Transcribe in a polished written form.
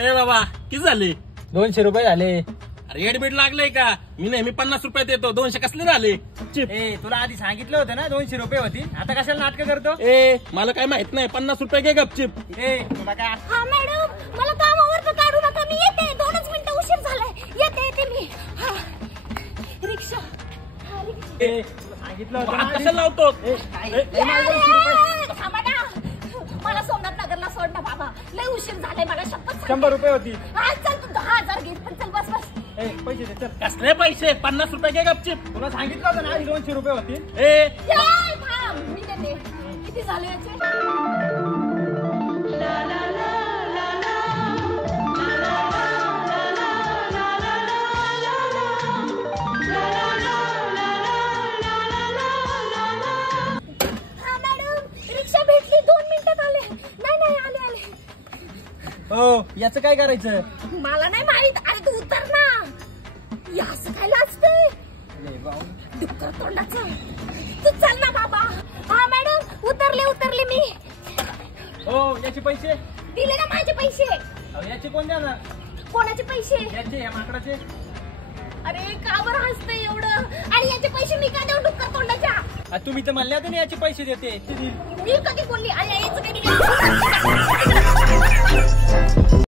ए बाबा किती झाले? 200 रुपये झाले. अरे एडमिट लागलंय का? मी नेहमी 50 रुपये देतो, 200 कसले झाले? चिप. ए तुला आधी सांगितलं होतं ना 200 रुपये होती, आता कशाला नाटक करतो? ए मला काय माहित नाही, 50 रुपये घे गपचिप. ए तुला काय? हा मॅडम मला कामावर काढू नका, मी येते. 2च मिनिटं उशीर झालाय. येते मी. हा रिक्षा. ए तुला सांगितलं होतं ना कशाला लावतो? थांबा ना, मला सोमनाथ नगरला सोड ना बाबा, लय उशीर झालाय मला. शपथ 100 रुपये होती. आज चल तू 10,000 घे, पण चल बस. ए पैसे दे चल. कसले पैसे? 50 रुपये घे गपचिप. तुला सांगितलं होतं ना आधी 200 रुपये होती. ए थांब मी देते. किती झाले याचे? हा मॅडम रिक्षा भेटली, 2 मिनिटात आले. नाही आले. हो याचं काय करायचं? मला नाही माहित. अरे तू उतर ना. या असं काय लाजतंय डुक्कर तोंडाचं. तू चल ना बाबा. हा मॅडम उतरले मी. हो याचे पैसे दिले ना माझे पैसे. याचे कोण देणार? कोणाचे पैसे? याचे या माकडाचे. अरे का बरं हसतंय एवढं? आणि याचे पैसे मी का देऊ डुक्कर तोंडाच्या? तुम्ही तर म्हणले होते ना याचे पैसे देते. मी कधी बोलली? अरे याचं कधी